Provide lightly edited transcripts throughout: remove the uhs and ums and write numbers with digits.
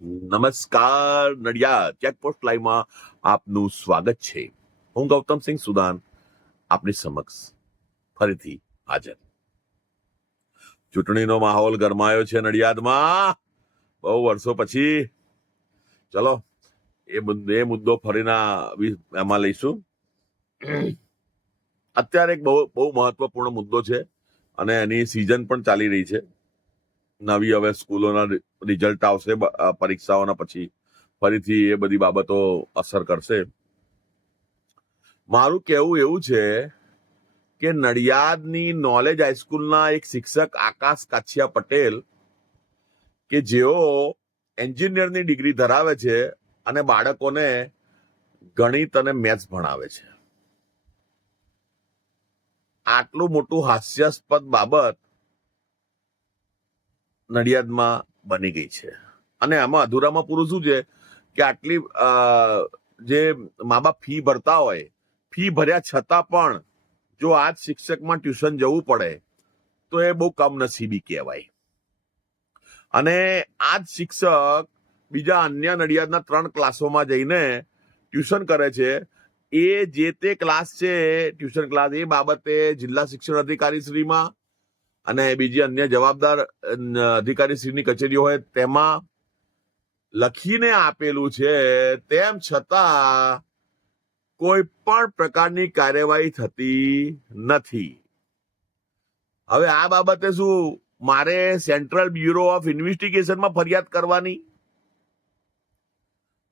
નમસ્કાર નડિયાદ ચેકપોસ્ટ લાઈવમાં આપનું સ્વાગત છે. હું ગૌતમસિંહ સુદાન આપની સમક્ષ ફરીથી હાજર. ચૂંટણીનો માહોલ ગરમાયો છે નડિયાદમાં બહુ વર્ષો પછી. ચલો એ મુદ્દો ફરીના એમાં લઈશું. અત્યારે એક બહુ બહુ મહત્વપૂર્ણ મુદ્દો છે અને એની સિઝન પણ ચાલી રહી છે. નવી હવે સ્કૂલોના રિઝલ્ટ આવશે પરીક્ષાઓના પછી ફરીથી એ બધી બાબતો અસર કરશે. મારું કહેવું એવું છે કે નડિયાદની નોલેજ હાઈસ્કૂલના એક શિક્ષક આકાશ કાછિયા પટેલ કે જેઓ એન્જિનિયરની ડિગ્રી ધરાવે છે અને બાળકોને ગણિત અને મેથ્સ ભણાવે છે, આટલું મોટું હાસ્યાસ્પદ બાબત નડિયાદમાં બની ગઈ છે. અને આમાં અધૂરામાં પૂરું શું છે કે આટલી જે મા બાપ ફી ભરતા હોય, ફી ભર્યા છતાં પણ જો આજ શિક્ષકમાં ટ્યુશન જવું પડે તો એ બહુ કમનસીબી કહેવાય. અને આજ શિક્ષક બીજા અન્ય નડિયાદના 3 ક્લાસોમાં જઈને ટ્યુશન કરે છે. એ જે તે ક્લાસ છે ટ્યુશન ક્લાસ, એ બાબતે જિલ્લા શિક્ષણ અધિકારી શ્રીમાં અને બીજી અન્ય જવાબદાર અધિકારી શ્રીની કચેરીઓ હોય તેમાં લખીને આપેલું છે, તેમ છતાં કોઈ પણ પ્રકારની કાર્યવાહી થતી નથી. હવે આ બાબતે શું મારે સેન્ટ્રલ બ્યુરો ઓફ ઇન્વેસ્ટિગેશનમાં ફરિયાદ કરવાની?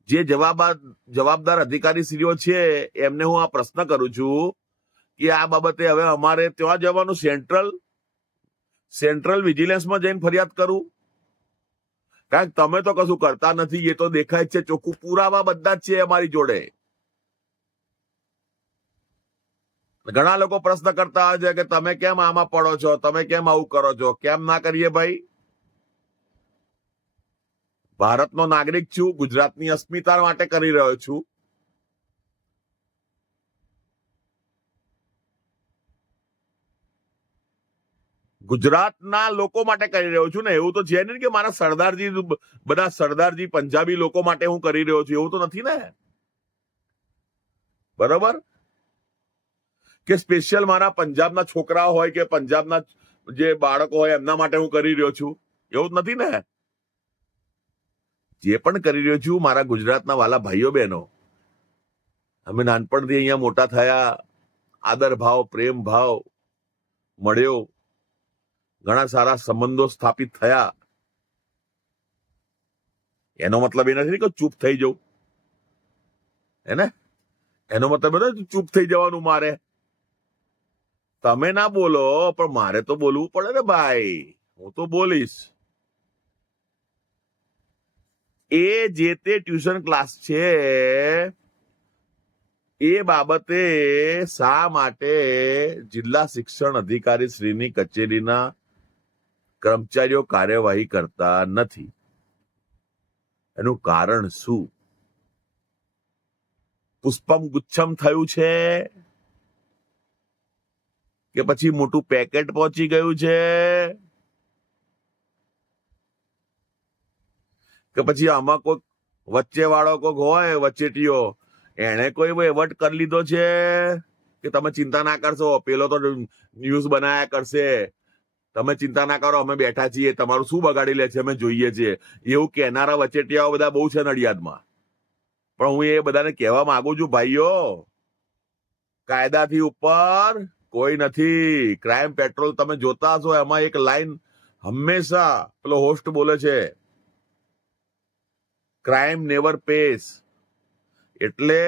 જે જવાબદાર અધિકારીશ્રીઓ છે એમને હું આ પ્રશ્ન કરું છું કે આ બાબતે હવે અમારે ત્યાં જવાનું, સેન્ટ્રલ વિજિલન્સમાં જઈને ફરિયાદ કરું? કારણ કે તમે તો કશું કરતા નથી, એ તો દેખાય છે ચોખ્ખું. પુરાવા બધા જ છે અમારી જોડે. ઘણા લોકો પ્રશ્ન કરતા હોય છે કે તમે કેમ આમાં પડો છો, તમે કેમ આવું કરો છો? કેમ ના કરીએ ભાઈ? ભારતનો નાગરિક છું, ગુજરાતની અસ્મિતા માટે કરી રહ્યો છું. ગુજરાતના લોકો માટે કરી રહ્યો છું ને. એવું તો છે નહીં કે મારા સરદારજી પંજાબી લોકો માટે હું કરી રહ્યો છું, એવું તો નથી ને. બરોબર? કે સ્પેશિયલ મારા પંજાબના છોકરા હોય કે પંજાબના જે બાળકો હોય એમના માટે હું કરી રહ્યો છું, એવું જ નથી ને. જે પણ કરી રહ્યો છું મારા ગુજરાતના વાલા ભાઈઓ બહેનો, અમે નાનપણથી અહીંયા મોટા થયા, આદર ભાવ પ્રેમ ભાવ મળ્યો, ઘણા સારા સંબંધો સ્થાપિત થયા. એનો મતલબ એ નથી કે ચૂપ થઈ જવું, હે? એનો મતલબ ચૂપ થઈ જવાનું મારે. તમે ના બોલો પણ મારે તો બોલવું પડે ને ભાઈ. હું તો બોલીશ. એ જે તે ટ્યુશન ક્લાસ છે એ બાબતે શા માટે જિલ્લા શિક્ષણ અધિકારી શ્રીની કચેરીના કર્મચારીઓ કાર્યવાહી કરતા નથી? એનું કારણ શું? પુષ્પમ ગુચ્છમ થયું છે કે પછી મોટું પેકેટ પહોંચી ગયું છે કે પછી આમાં કોઈ વચ્ચે વાળો કોઈ હોય વચેટીઓ, એને કોઈ વહીવટ કરી લીધો છે કે તમે ચિંતા ના કરશો, પેલો તો ન્યૂઝ બનાયા કરશે, તમે ચિંતા ના કરો, અમે બેઠા છીએ, તમારું શું બગાડી લે છે અમે જોઈએ છીએ, એવું કહેનારા વચેટિયાઓ બધા બહુ છે નડિયાદમાં. પણ હું એ બધાને કહેવા માંગુ છું, ભાઈઓ, કાયદાથી ઉપર કોઈ નથી. ક્રાઇમ પેટ્રોલ તમે જોતા હશો, એમાં એક લાઈન હંમેશા પેલો હોસ્ટ બોલે છે, ક્રાઇમ નેવર પેસ. એટલે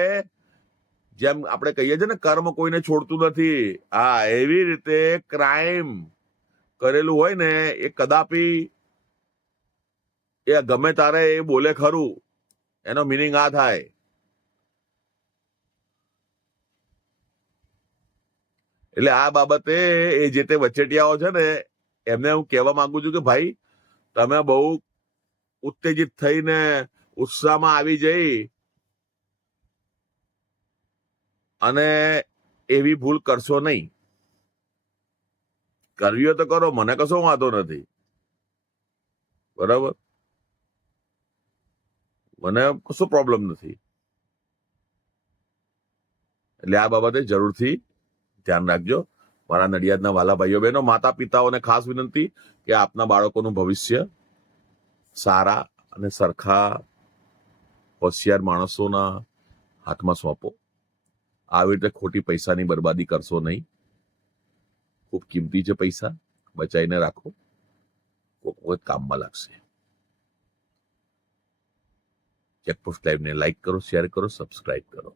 જેમ આપણે કહીએ છીએ ને, કર્મ કોઈને છોડતું નથી, હા, એવી રીતે ક્રાઇમ કરેલું હોય ને એ કદાપી એ ગમે તારે એ બોલે ખરું. એનો મિનિંગ આ થાય. એટલે આ બાબતે એ જે તે વચેટિયાઓ છે ને એમને હું કહેવા માંગુ છું કે ભાઈ, તમે બહુ ઉત્તેજિત થઈને ઉત્સાહમાં આવી જઈ અને એવી ભૂલ કરશો નહીં. કરવી હોય તો કરો, મને કશો વાંધો નથી. બરાબર? મને કશો પ્રોબ્લેમ નથી. એટલે આ બાબતે જરૂરથી ધ્યાન રાખજો. મારા નડિયાદના વાલા ભાઈઓ બહેનો, માતા પિતાઓને ખાસ વિનંતી કે આપના બાળકોનું ભવિષ્ય સારા અને સરખા હોશિયાર માણસોના હાથમાં સોંપો. આવી રીતે ખોટી પૈસાની બરબાદી કરશો નહીં. ખૂબ કિંમતી છે પૈસા, બચાવીને રાખો, કોઈક વખત કામમાં લાગશે. ચેકપોસ્ટ લાઈવને લાઈક કરો, શેર કરો, સબસ્ક્રાઇબ કરો.